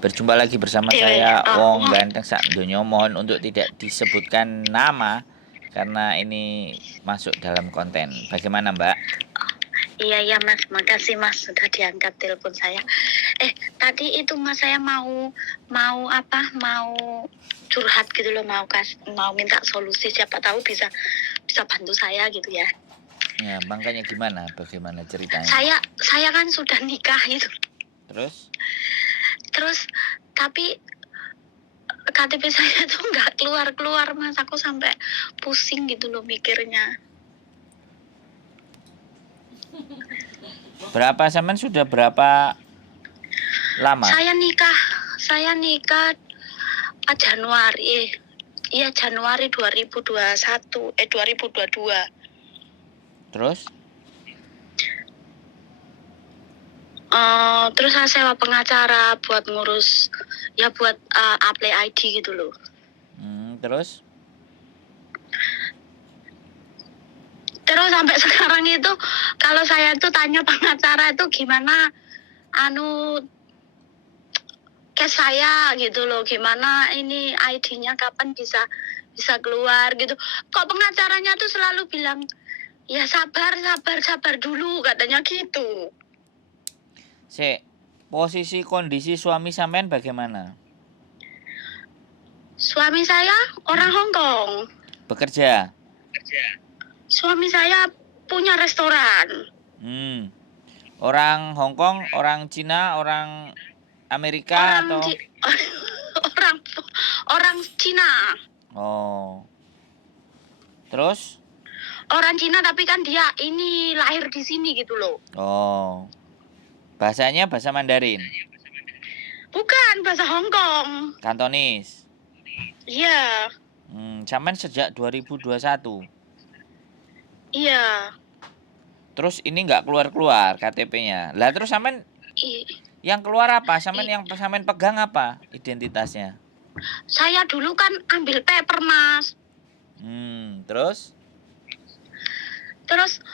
Berjumpa lagi bersama Dewe, saya Wong wah, Ganteng Sak Donya. Mohon untuk tidak disebutkan nama karena ini masuk dalam konten. Bagaimana, Mbak? iya ya Mas, makasih Mas sudah diangkat telepon saya. Tadi itu Mas saya mau curhat gitu loh, mau minta solusi, siapa tahu bisa bantu saya gitu ya. Ya, makanya gimana? Bagaimana ceritanya? Saya kan sudah nikah gitu. Terus Tapi KTP saya tuh nggak keluar Mas, aku sampai pusing gitu loh mikirnya. berapa sampean sudah berapa lama? Saya nikah Januari. Iya Januari 2021, 2022. Terus Terus saya sewa pengacara buat ngurus, ya buat apply ID gitu loh. terus Terus sampai sekarang itu kalau saya tuh tanya pengacara itu gimana case saya gitu loh, gimana ini ID-nya kapan bisa keluar gitu. Kok pengacaranya tuh selalu bilang ya sabar dulu katanya gitu. posisi kondisi suami sampean bagaimana? Suami saya orang Hong Kong. Bekerja? Suami saya punya restoran. Orang Hong Kong, orang Cina, orang Amerika atau orang Cina. Oh. Terus? Orang Cina tapi kan dia ini lahir di sini gitu loh. Oh. Bahasanya bahasa Mandarin? Bukan, bahasa Hong Kong. Kantonis? Iya. Sampean sejak 2021? Iya. Terus ini nggak keluar-keluar KTP-nya. Lah terus sampean yang keluar apa? Yang sampean pegang apa identitasnya? Saya dulu kan ambil paper, Mas. Terus? Terus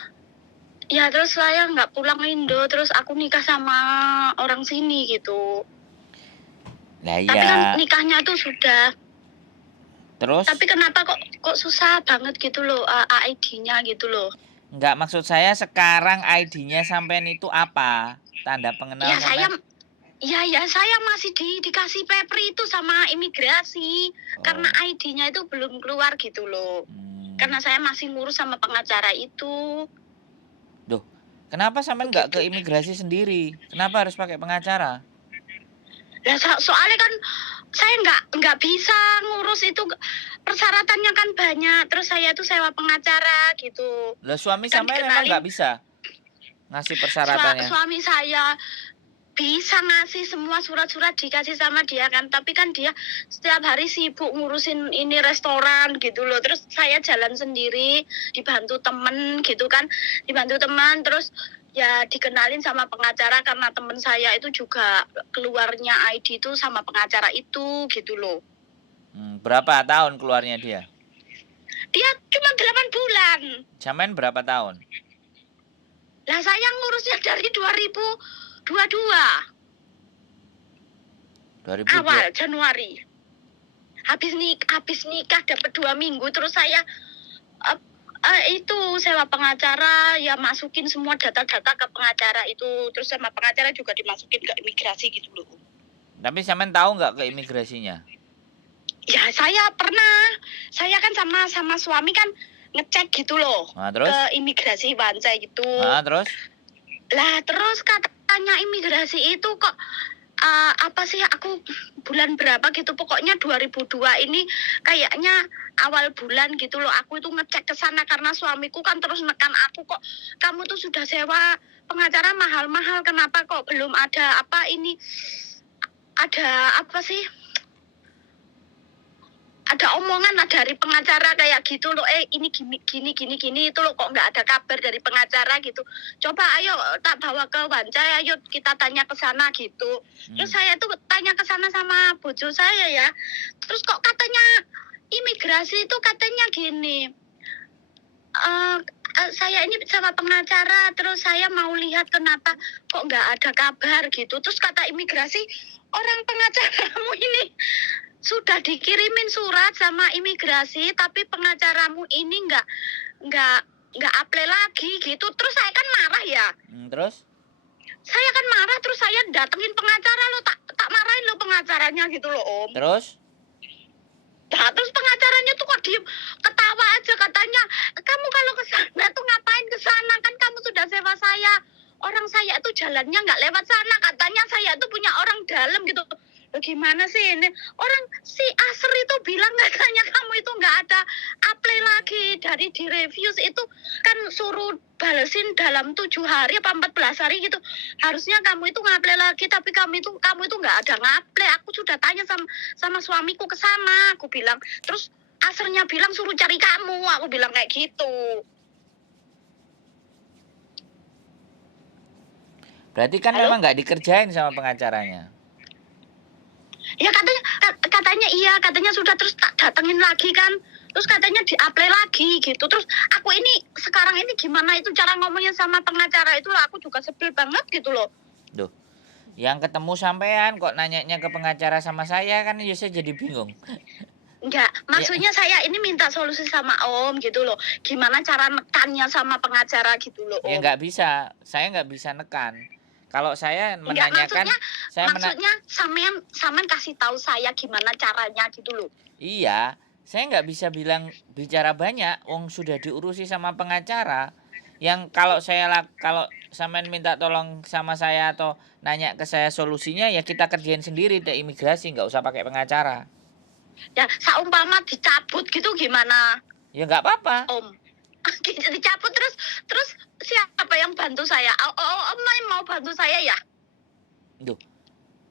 saya nggak pulang Indo, terus aku nikah sama orang sini gitu. Lah iya. Tapi kan nikahnya tuh sudah. Terus? Tapi kenapa kok susah banget gitu loh ID-nya gitu loh. Enggak, maksud saya sekarang ID-nya sampean itu apa? Tanda pengenal Ya sampean? Saya masih dikasih paper itu sama imigrasi. Karena ID-nya itu belum keluar gitu loh. Karena saya masih ngurus sama pengacara itu. Duh, kenapa sampean nggak ke imigrasi sendiri? Kenapa harus pakai pengacara? Lah soalnya kan saya nggak bisa ngurus itu, persyaratannya kan banyak. Terus saya tuh sewa pengacara gitu. Lah suami sampean emang nggak bisa ngasih persyaratannya? Suami saya bisa ngasih semua surat-surat, dikasih sama dia kan, tapi kan dia setiap hari sibuk ngurusin ini restoran gitu loh. Terus saya jalan sendiri, dibantu temen gitu kan, terus ya dikenalin sama pengacara karena temen saya itu juga keluarnya ID itu sama pengacara itu gitu loh. Berapa tahun keluarnya dia? Dia cuma 8 bulan. Sampean berapa tahun? Lah saya ngurusnya dari 2022. Awal Januari. Habis nikah dapat 2 minggu, terus saya itu sewa pengacara, ya masukin semua data-data ke pengacara itu, terus sama pengacara juga dimasukin ke imigrasi gitu loh. Tapi sampean tahu nggak ke imigrasinya? Ya saya kan sama suami kan ngecek gitu loh, terus? ke imigrasi Bancai gitu. Terus? Lah terus katanya imigrasi itu kok apa sih, aku bulan berapa gitu, pokoknya 2002 ini kayaknya awal bulan gitu loh, aku itu ngecek ke sana karena suamiku kan terus nekan aku, kok kamu tuh sudah sewa pengacara mahal-mahal, kenapa kok belum ada ada omongan dari pengacara kayak gitu loh, ini gini itu loh, kok nggak ada kabar dari pengacara gitu. Coba ayo tak bawa ke Bancai, ayo kita tanya ke sana gitu. Terus saya tuh tanya ke sana sama bojo saya ya. Terus kok katanya imigrasi itu katanya gini, saya ini sama pengacara, terus saya mau lihat kenapa kok nggak ada kabar gitu. Terus kata imigrasi, orang pengacaramu ini sudah dikirimin surat sama imigrasi, tapi pengacaramu ini nggak apply lagi gitu. Terus saya kan marah ya. Terus? Saya kan marah, terus saya datengin pengacara lo, tak marahin lo pengacaranya gitu loh Om. Terus? Nah, terus pengacaranya tuh kok diem, ketawa aja, katanya kamu kalau ke sana tuh ngapain ke sana, kan kamu sudah sewa saya, orang saya itu jalannya nggak lewat sana, katanya saya tuh punya orang dalam gitu. Loh, gimana sih ini orang si Asr itu bilang katanya kamu itu nggak ada apply lagi dari di reviews itu kan suruh balesin dalam 7 hari apa 14 hari gitu, harusnya kamu itu ngapply lagi, tapi kamu itu nggak ada ngapply. Aku sudah tanya sama suamiku ke sana, aku bilang, terus Asrnya bilang suruh cari kamu, aku bilang kayak gitu. Berarti kan memang nggak dikerjain sama pengacaranya. Ya katanya iya, katanya sudah, terus tak datengin lagi kan, terus katanya di-apply lagi gitu. Terus aku ini sekarang ini gimana itu cara ngomongnya sama pengacara itu loh, aku juga sebel banget gitu loh. Duh, yang ketemu sampean kok nanyanya ke pengacara sama saya, kan ya saya jadi bingung. Enggak, maksudnya saya ini minta solusi sama Om gitu loh. Gimana cara nekannya sama pengacara gitu loh Om. Ya nggak bisa, saya nggak bisa nekan. Kalau saya menanyakan, maksudnya sampean kasih tahu saya gimana caranya gitu loh. Iya, saya nggak bisa bicara banyak, wong sudah diurusi sama pengacara. Yang kalau sampean minta tolong sama saya atau nanya ke saya solusinya, ya kita kerjain sendiri deh imigrasi, nggak usah pakai pengacara. Ya, seumpama dicabut gitu gimana? Ya nggak apa-apa. Om, dicabut terus siapa yang bantu saya? Om mau bantu saya ya? Duh,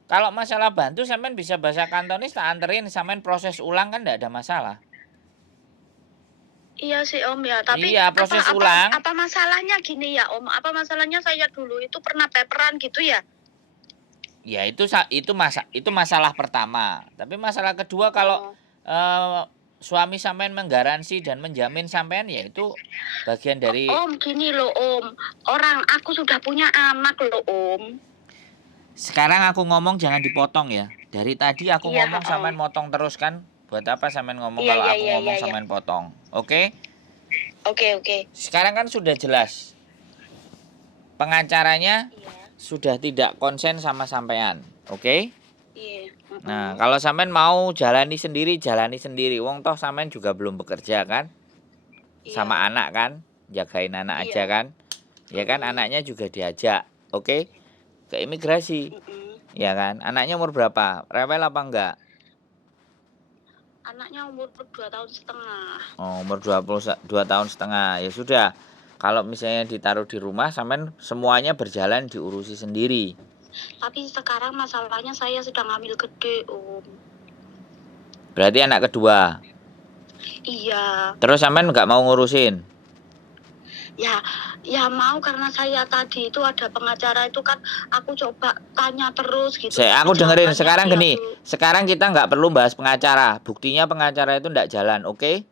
kalau masalah bantu sampean bisa bahasa Kantonis, tak anterin sampean proses ulang kan nggak ada masalah. Iya sih Om ya, tapi iya, proses ulang. Apa masalahnya gini ya Om? Apa masalahnya saya dulu itu pernah paperan gitu ya? Ya itu masalah pertama. Tapi masalah kedua kalau suami sampean menggaransi dan menjamin sampean, ya itu bagian dari. Om gini loh Om, orang aku sudah punya anak loh Om. Sekarang aku ngomong jangan dipotong ya. Dari tadi aku ngomong sampean motong terus kan. Buat apa sampean ngomong kalau aku ngomong sampean potong? Oke? Oke. Sekarang kan sudah jelas. Pengacaranya sudah tidak konsen sama sampean. Oke? Iya. Nah, kalau sampean mau jalani sendiri. Wong toh sampean juga belum bekerja kan? Sama anak kan? Jagain anak aja kan? Ya kan, anaknya juga diajak. Oke? Ke imigrasi. Ya kan? Anaknya umur berapa? Rewel apa enggak? Anaknya umur 2 tahun setengah. Oh, umur 2 tahun setengah. Ya sudah. Kalau misalnya ditaruh di rumah, sampean semuanya berjalan diurusi sendiri. Tapi sekarang masalahnya saya sedang hamil gede Om. Berarti anak kedua? Iya. Terus sampean nggak mau ngurusin? Ya mau, karena saya tadi itu ada pengacara itu kan, aku coba tanya terus gitu. Aku dengerin sekarang gini. Sekarang kita nggak perlu bahas pengacara. Buktinya pengacara itu nggak jalan, oke?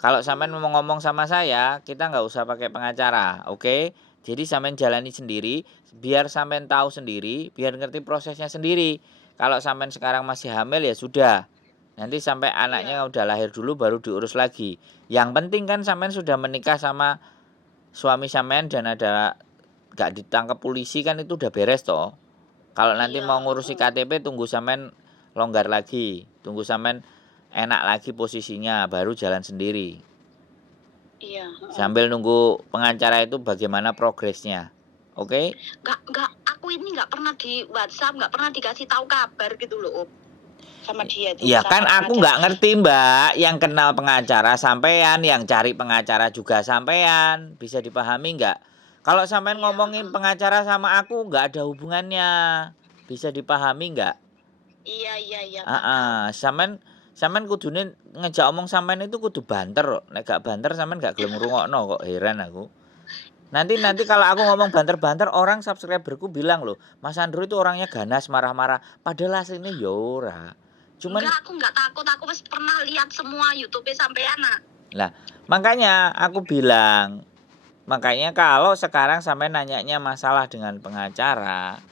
Kalau sampean mau ngomong sama saya, kita nggak usah pakai pengacara, oke? Jadi sampean jalani sendiri, biar sampean tahu sendiri, biar ngerti prosesnya sendiri. Kalau sampean sekarang masih hamil ya sudah. Nanti sampai anaknya udah lahir dulu baru diurus lagi. Yang penting kan sampean sudah menikah sama suami sampean dan ada gak ditangkap polisi, kan itu udah beres toh. Kalau nanti mau ngurusi KTP, tunggu sampean longgar lagi, tunggu sampean enak lagi posisinya, baru jalan sendiri. Iya. Sambil nunggu pengacara itu bagaimana progresnya, oke? Nggak, aku ini nggak pernah di WhatsApp, nggak pernah dikasih tahu kabar gitu loh Om. Sama dia itu. Ya kan aku nggak ngerti Mbak, yang kenal pengacara sampean, yang cari pengacara juga sampean, bisa dipahami nggak? Kalau sampean ngomongin pengacara sama aku nggak ada hubungannya, bisa dipahami nggak? Iya. Sampean kudune ngejak omong sampean itu kudu banter kok. Nek gak banter sampean gak gelem ngrungokno kok, heran aku. Nanti kalau aku ngomong banter-banter, orang subscriberku bilang loh, Mas Andrew itu orangnya ganas, marah-marah. Padahal aslinya ya ora. Cuman enggak, aku nggak takut, aku pernah lihat semua YouTube sampean. Lah, makanya aku bilang, Makanya kalau sekarang sampai nanyanya masalah dengan pengacara,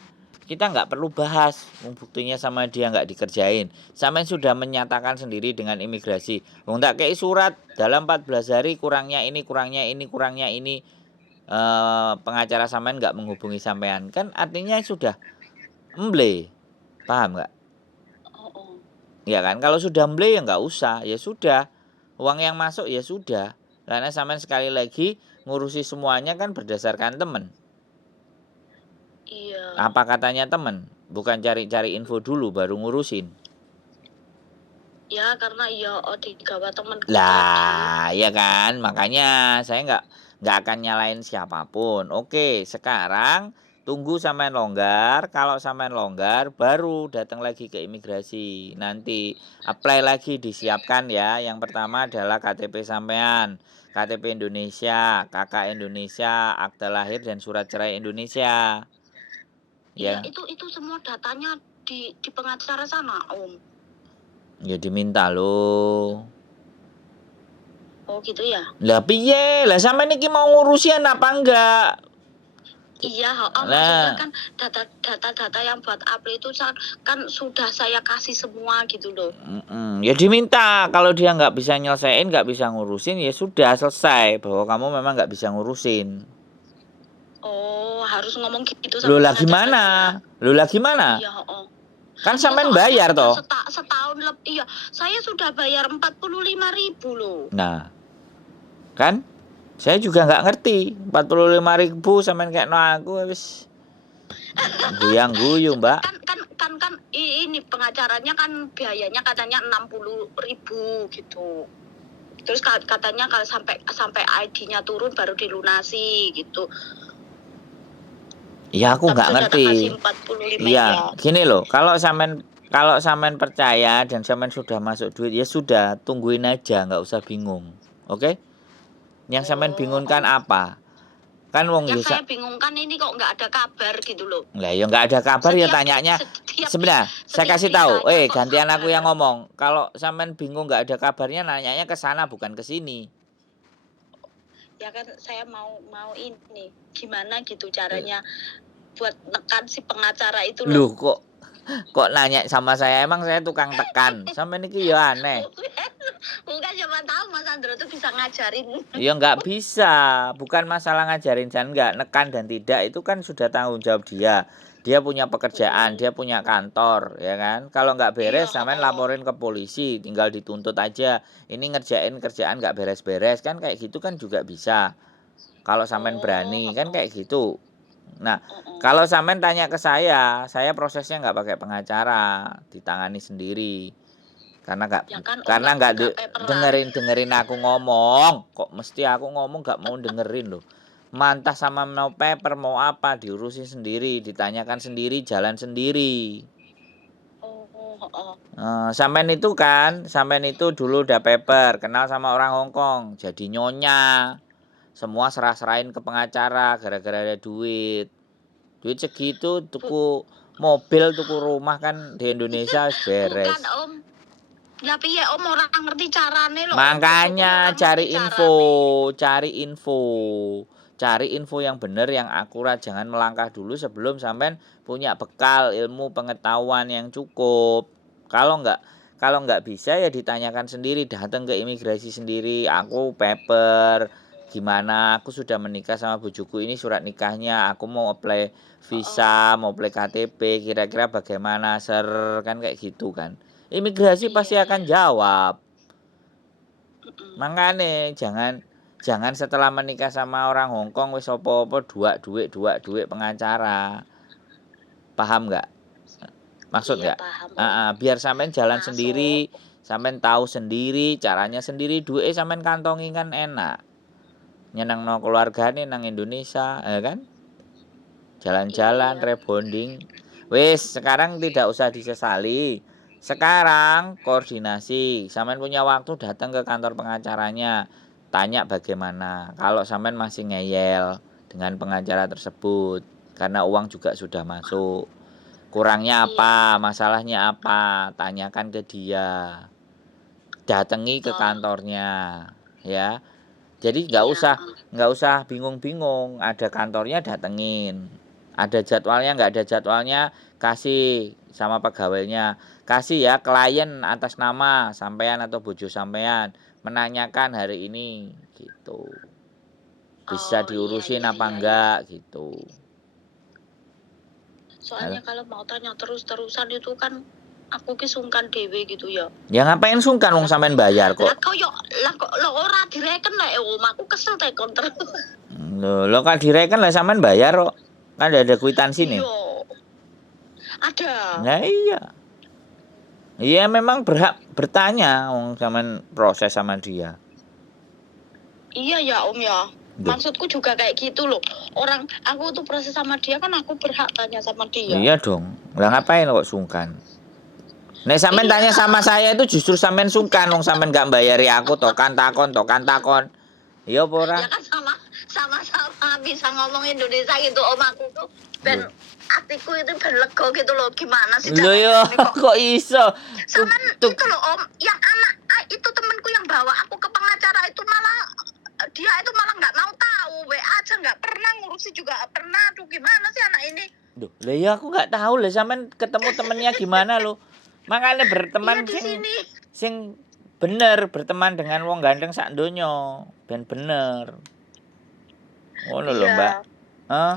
kita nggak perlu bahas. Buktinya sama dia nggak dikerjain. Sampai sudah menyatakan sendiri dengan imigrasi. Wong tak kei surat dalam 14 hari kurangnya ini, kurangnya ini, kurangnya ini. Pengacara sampean nggak menghubungi sampean. Kan artinya sudah emble. Paham nggak? Oh. Ya kan, kalau sudah emble ya nggak usah. Ya sudah. Uang yang masuk ya sudah. Karena sampean sekali lagi ngurusi semuanya kan berdasarkan temen. Iya. Apa katanya temen? Bukan cari-cari info dulu baru ngurusin. Ya karena digawa temanku Lah, ya kan, makanya saya nggak akan nyalain siapapun. Oke, sekarang tunggu sampean longgar. Kalau sampean longgar, baru datang lagi ke imigrasi. Nanti apply lagi disiapkan ya. Yang pertama adalah KTP sampean, KTP Indonesia, KK Indonesia, akta lahir dan surat cerai Indonesia. Iya, Ya, itu semua datanya di pengacara sana, Om. ya diminta loh. Oh gitu ya. Lah piye? Lah sampean iki mau ngurusin apa enggak? Iya, maksudnya kan data-data yang buat apply itu kan sudah saya kasih semua gitu loh. Ya diminta. Kalau dia nggak bisa nyelesain, nggak bisa ngurusin, ya sudah selesai. Bahwa kamu memang nggak bisa ngurusin. Oh, harus ngomong gitu Loh sama lah gimana? Loh lah gimana? Iya, Kan Iya, sampean soalnya bayar sudah toh. setahun lebih. Iya, saya sudah bayar 45.000 loh. Nah, kan? Saya juga nggak ngerti. 45.000 sampean kayak no aku wis guyang-guyu, Mbak. Kan ini pengacaranya kan biayanya katanya 60.000 gitu. Terus katanya kalau sampai ID-nya turun baru dilunasi gitu. Ya aku Tapi nggak sudah tak ngerti. kasih 45 Iya, ya. gini loh. Kalau sampean percaya dan sampean sudah masuk duit, ya sudah, tungguin aja, nggak usah bingung. Oke? Yang sampean bingungkan apa? Kan wong Yang ya saya bingungkan ini kok nggak ada kabar gitu loh. lah ya nggak ada kabar ya tanyanya. Sebenarnya saya kasih tahu, gantian aku yang ngomong. Kalau sampean bingung nggak ada kabarnya, nanyanya ke sana bukan ke sini. Ya kan saya mau ini gimana gitu caranya buat nekan si pengacara itu Loh loh. kok nanya sama saya, emang saya tukang tekan. Sampai niki ya aneh. Bukan siapa tahu Mas Andro tuh bisa ngajarin. Ya nggak bisa, bukan masalah ngajarin dan nggak, nekan dan tidak itu kan sudah tanggung jawab dia. Dia punya pekerjaan, dia punya kantor, ya kan. Kalau nggak beres, sampean laporin ke polisi, tinggal dituntut aja. Ini ngerjain kerjaan nggak beres-beres kan, kayak gitu kan juga bisa. Kalau sampean berani kan kayak gitu. Nah, kalau sampean tanya ke saya prosesnya nggak pakai pengacara, ditangani sendiri. Karena nggak dengerin aku ngomong, kok mesti aku ngomong nggak mau dengerin loh. Mantah sama mau paper mau apa diurusin sendiri, ditanyakan sendiri, jalan sendiri. Sampean itu dulu udah paper, kenal sama orang Hongkong, jadi nyonya. Semua serah-serahin ke pengacara gara-gara ada duit. Duit segitu tuku mobil, tuku rumah kan di Indonesia beres. Bukan Om. Tapi ya Om orang ngerti carane loh. Makanya cari info yang benar, yang akurat. Jangan melangkah dulu sebelum sampean punya bekal ilmu pengetahuan yang cukup. Kalau nggak bisa ya ditanyakan sendiri, datang ke imigrasi sendiri. Aku paper gimana, aku sudah menikah sama bujuku, ini surat nikahnya, aku mau apply visa, mau apply KTP, kira-kira bagaimana kan kayak gitu kan. Imigrasi pasti akan jawab. Makanya jangan setelah menikah sama orang Hongkong wis apa-apa duit pengacara. Paham nggak? Maksud nggak? Biar sampean jalan sendiri, sampean tahu sendiri, caranya sendiri, duit sampean kantongi kan enak. Nyenengno keluargane nang Indonesia, ya kan? Jalan-jalan, rebonding. Wis, sekarang tidak usah disesali. Sekarang koordinasi, sampean punya waktu datang ke kantor pengacaranya, tanya bagaimana. Kalau sampean masih ngeyel dengan pengacara tersebut, karena uang juga sudah masuk, kurangnya apa, masalahnya apa, tanyakan ke dia, datangi ke kantornya, ya. Jadi Iya. nggak usah bingung-bingung. Ada kantornya datengin. Ada jadwalnya nggak ada jadwalnya kasih sama pegawainya. Kasih ya klien atas nama sampean atau bojo sampean menanyakan hari ini gitu. Bisa Oh iya diurusin iya apa iya iya. enggak gitu. Soalnya kalau mau tanya terus-terusan itu kan aku ki sungkan dhewe gitu ya. Ya ngapain sungkan wong sampean bayar Lah kok. kok yo lah kok lo ora direken lek omahku kesel tekon terus. Lo kan direken lah sampean bayar kok. Kan ada kwitansi nih. Iya. Ada. Nah iya. Iya memang berhak bertanya wong sampean proses sama dia. Iya ya Om ya. Duh. Maksudku juga kayak gitu loh. Orang aku tuh proses sama dia kan aku berhak tanya sama dia. Iya dong. Lah ngapain kok sungkan? Nek sampean Iya. tanya sama saya itu justru sampean sungkan wong sampean gak bayari aku tokan takon. Iya apa ora? Ya kan sama-sama bisa ngomong Indonesia gitu Om aku tuh. Ben hatiku itu ben lega gitu loh. Gimana sih Loh ya kok iso? Sama itu loh Om, yang anak itu temanku yang bawa aku ke pengacara itu malah dia itu malah nggak mau tahu, WA aja nggak pernah, ngurusi juga nggak pernah. Aduh gimana sih anak ini? Duh, lah ya aku nggak tahu lah sampean ketemu temennya gimana lo. Makanya berteman Iya di sini. sing bener berteman dengan wong ganteng sak donya, ben bener. Ngono lho, Iya. Mbak. Hah?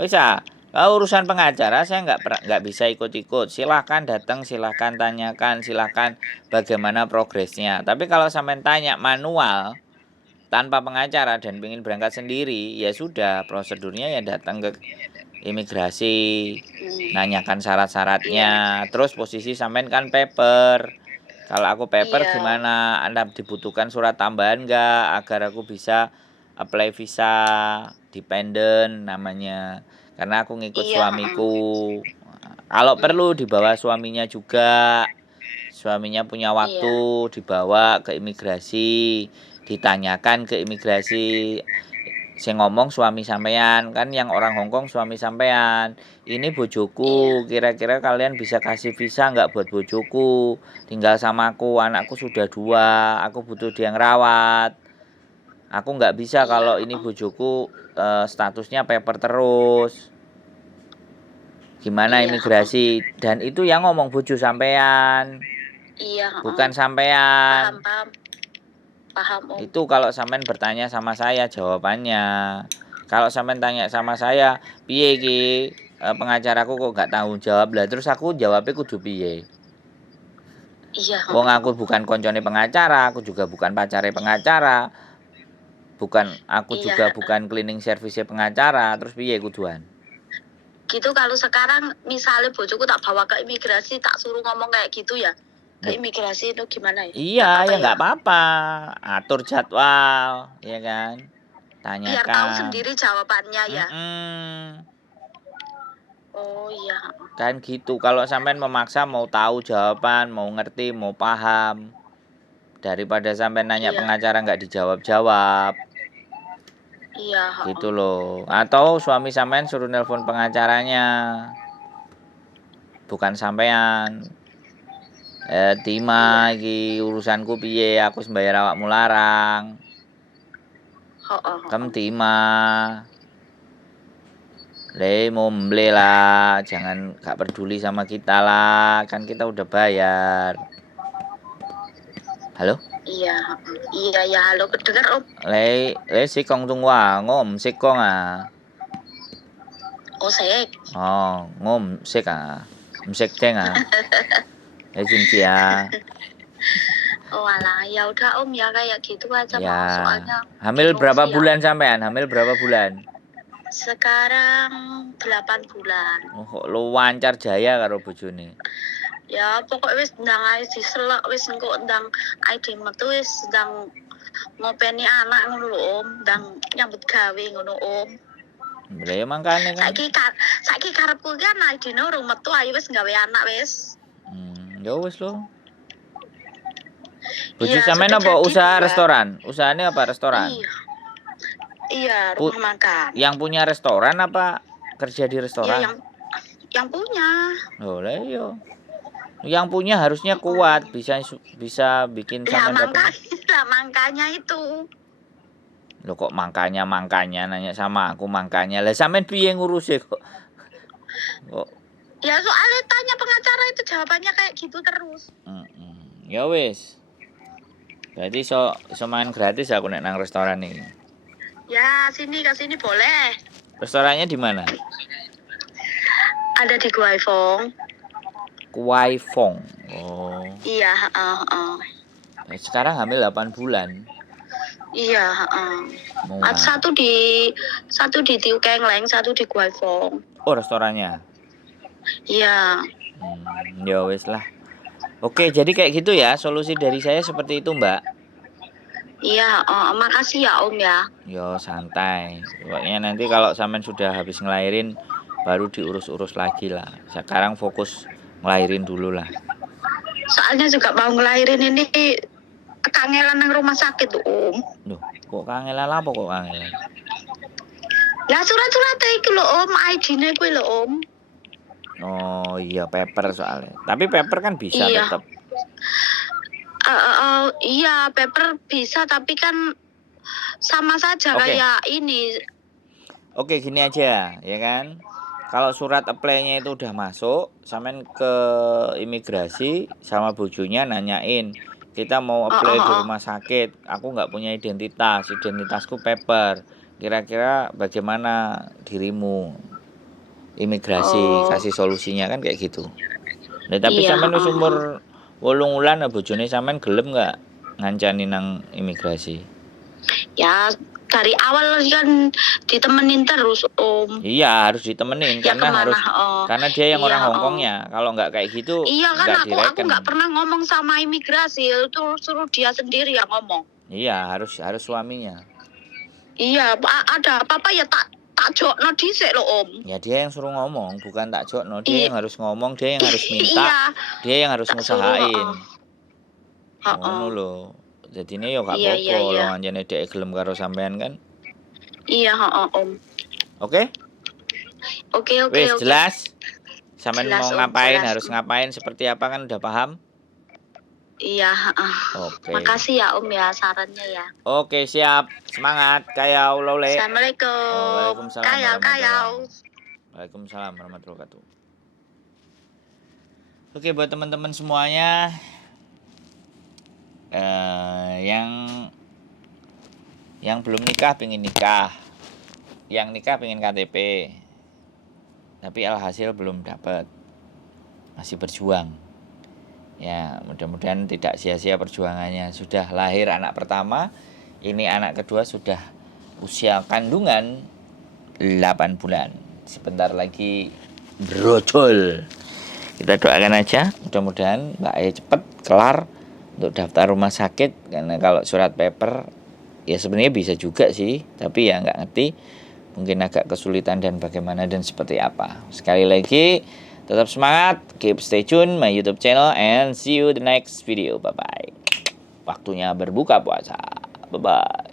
Wis ah. Kalau urusan pengacara saya nggak bisa ikut-ikut. Silahkan datang, silahkan tanyakan, silahkan bagaimana progresnya. Tapi kalau sampean tanya manual tanpa pengacara dan ingin berangkat sendiri, ya sudah prosedurnya ya datang ke imigrasi, nanyakan syarat-syaratnya. Terus posisi sampean kan paper. Kalau aku paper Iya. gimana? Anda dibutuhkan surat tambahan nggak agar aku bisa apply visa dependent namanya. Karena aku ngikut Iya, suamiku. Kalau perlu dibawa suaminya juga. Suaminya punya waktu dibawa ke imigrasi, ditanyakan ke imigrasi. Saya ngomong suami sampean kan yang orang Hongkong suami sampean. Ini bojoku, kira-kira kalian bisa kasih visa nggak buat bojoku? Tinggal sama aku, anakku sudah 2, aku butuh dia ngerawat. Aku nggak bisa kalau ini bojoku statusnya paper terus. Gimana imigrasi? Dan itu yang ngomong bojo sampean. Iya. Bukan sampean. Paham Om. Itu kalau sampean bertanya sama saya jawabannya. Kalau sampean tanya sama saya, piye ki pengacaraku kok gak tanggung jawab lah. Terus aku jawabnya kudu piye? Iya. Wong aku bukan koncone pengacara, aku juga bukan pacare pengacara. Aku juga bukan cleaning service pengacara. Terus piye kuduan? Gitu kalau sekarang misalnya bojoku tak bawa ke imigrasi, tak suruh ngomong kayak gitu ya. Ke imigrasi itu gimana ya? Iya, ya nggak apa-apa. Atur jadwal, ya kan? Tanyakan. Biar tahu sendiri jawabannya ya. Oh iya. Kan gitu. Kalau sampean memaksa mau tahu jawaban, mau ngerti, mau paham, daripada sampean nanya pengacara nggak dijawab-jawab. Iya. Gitu loh. Atau suami sampean suruh nelpon pengacaranya, bukan sampean. Tima iki urusanku piye, aku sembayar awakmu larang. Kamu Tima. Mau membeli lah, jangan gak peduli sama kita lah, kan kita udah bayar. Halo? Iya ya halo kedengar Om. Sikong tungwa, ngom sikong ah. Oh sek. Oh, ngom sik ah. Msik deng ah. Cynthia. Oh alah, ya udah Om ya kayak gitu aja ya. Soalnya. Hamil berapa bulan sampean? Hamil berapa bulan? Sekarang 8 bulan. Oh, kok lu wancar jaya karo bojone. Ya pokoknya wis ndang ae diselak wis engko ndang ae metu wis ndang ngopeni anak ngono lho Om, ndang nyambut gawe ngono Om. Lah mangkane kan. Saiki karepku kan Aidine urung metu ae wis gawe anak wis. Ya wis lho. Bojo sampean apa usaha restoran? Usahanya apa restoran? Iya, rumah makan. Yang punya restoran apa kerja di restoran? Iya, yang punya. Oh lah iya. Yang punya harusnya kuat, bisa bikin sampean dapat. Lah makanya itu. Loh kok makanya nanya sama aku makanya. Lah sampean piye ngurus kok? Kok Ya soalnya tanya pengacara itu jawabannya kayak gitu terus. Ya wis. Berarti so main gratis aku nek nang restoran ini. Ya sini ke sini boleh. Restorannya di mana? Ada di Guaifong. Kuaifong. Oh. Iya, Sekarang hamil 8 bulan. Iya, Muat. satu di Tiu Kengleng, satu di Guaifong. Oh, restorannya. Iya. Ya wis lah. Oke, jadi kayak gitu ya. Solusi dari saya seperti itu, Mbak. Iya, makasih ya Om ya. Yo santai. Pokoknya nanti kalau sampean sudah habis ngelahirin baru diurus-urus lagi lah. Sekarang fokus ngelahirin dulu lah. Soalnya juga mau ngelahirin ini kangelan nang rumah sakit tuh Om. Loh, kok kangelan apa kok kangelan? Ya surat-surat iki lho Om, ID-ne kuwi lho Om. Oh iya, paper soalnya. Tapi paper kan bisa Iya. tetap. Iya, paper bisa tapi kan sama saja Oke. kayak ini. Oke, gini aja, ya kan? Kalau surat apply-nya itu udah masuk, sampean ke imigrasi sama bojonya nanyain, kita mau apply di rumah sakit, aku nggak punya identitasku paper. Kira-kira bagaimana dirimu? Imigrasi kasih solusinya kan kayak gitu. Nah, tapi Iya, sampean wis umur 8 wulan bojone sampean gelem nggak ngancani nang imigrasi? Ya dari awal kan ditemenin terus Om. Iya, harus ditemenin Ya karena kemana? harus karena dia yang Iya, orang Hongkongnya. Kalau nggak kayak gitu Iya kan nggak aku direken. nggak pernah ngomong sama imigrasi, itu suruh dia sendiri yang ngomong. Iya, harus suaminya. Iya, ada apa-apa ya tak jokno dhisik lho Om. Ya dia yang suruh ngomong, bukan tak jokno. Dia Iya. yang harus ngomong, dia yang harus minta, Iya. dia yang harus Tak suruh, ngusahain. heeh. Ngono lho. Jadine ya gak Iya, apa-apa iya. lho anjene dhek gelem karo sampean kan. Iya, Om. Oke? Oke. Wis jelas. Sampean Jelas, mau Om, ngapain, jelas. harus ngapain, seperti apa kan udah paham? Iya, Oke. Makasih ya Om ya sarannya ya. Oke, siap. Semangat. Kayau lole. Assalamualaikum. Waalaikumsalam Kayau. Waalaikumsalam warahmatullahi wabarakatuh. Oke, buat teman-teman semuanya yang belum nikah pengen nikah, yang nikah pengen KTP, tapi alhasil belum dapat, masih berjuang. Ya, mudah-mudahan tidak sia-sia perjuangannya. Sudah lahir anak pertama, ini anak kedua sudah usia kandungan 8 bulan. Sebentar lagi brojol. Kita doakan aja, mudah-mudahan Mbak E cepet kelar untuk daftar rumah sakit. Karena kalau surat paper ya sebenarnya bisa juga sih, tapi ya nggak ngerti, mungkin agak kesulitan dan bagaimana dan seperti apa. Sekali lagi tetap semangat, keep stay tune my YouTube channel and see you the next video. Bye bye. Waktunya berbuka puasa. Bye bye.